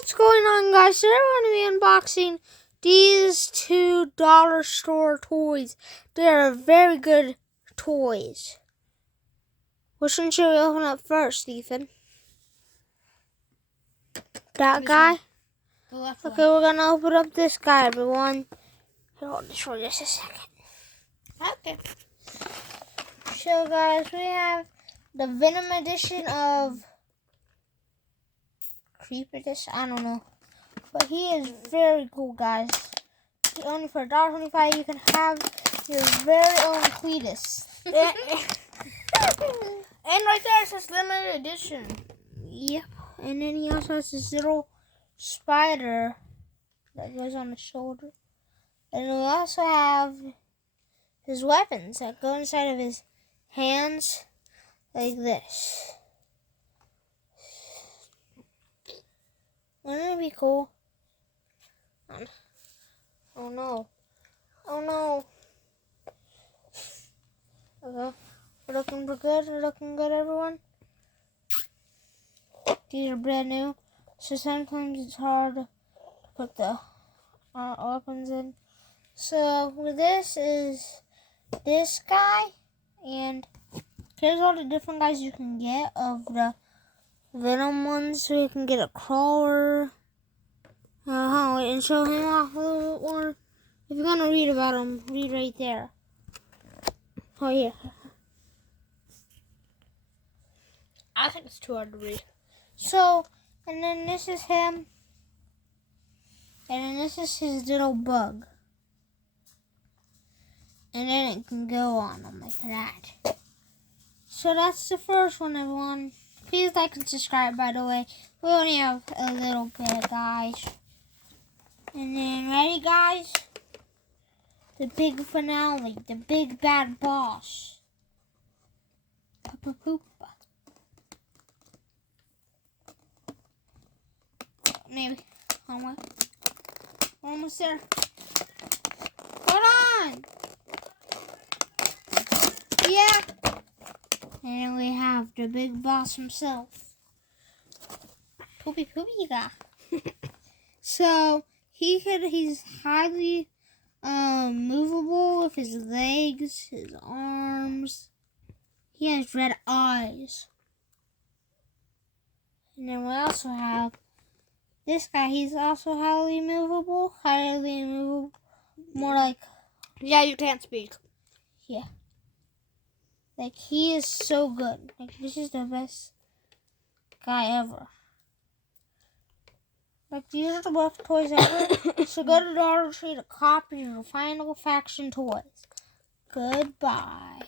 what's going on, guys? Today we're going to be unboxing these two dollar store toys. They are very good toys. Which one should we open up first, Ethan? That guy? The left Okay, we're going to open up this guy, everyone. Here, hold this for just a second. Okay. So, guys, we have the Venom edition of Creeper. I don't know. But he is very cool, guys. Only for $1.25 you can have your very own Cletus. And right there it says limited edition. Yep. And then he also has this little spider that goes on the shoulder. And we also have his weapons that go inside of his hands like this. Wouldn't it be cool? Oh no. Oh no. Okay. We're looking good. We're looking good, everyone. These are brand new. So sometimes it's hard to put the weapons in. So this is this guy. And here's all the different guys you can get of the Venom ones. So you can get a crawler. Wait, and show him off a little bit more. If you're gonna read about him, read right there. Oh yeah. I think it's too hard to read. So, and then this is him. And then this is his little bug. And then it can go on him like that. So that's the first one, everyone. Please like and subscribe, by the way. We only have a little bit, guys. And then, ready, guys? The big finale. The big bad boss. Poop. Maybe. Almost there. Hold on. Yeah. And then we have the big boss himself. Poopy guy. So he's highly movable with his legs, his arms. He has red eyes. And then we also have this guy. He's also highly movable. More like, Yeah, you can't speak. yeah. Like, he is so good. Like, this is the best guy ever. Like, these are the best toys ever. So go to Dollar Tree to copy your Final Faction toys. Goodbye.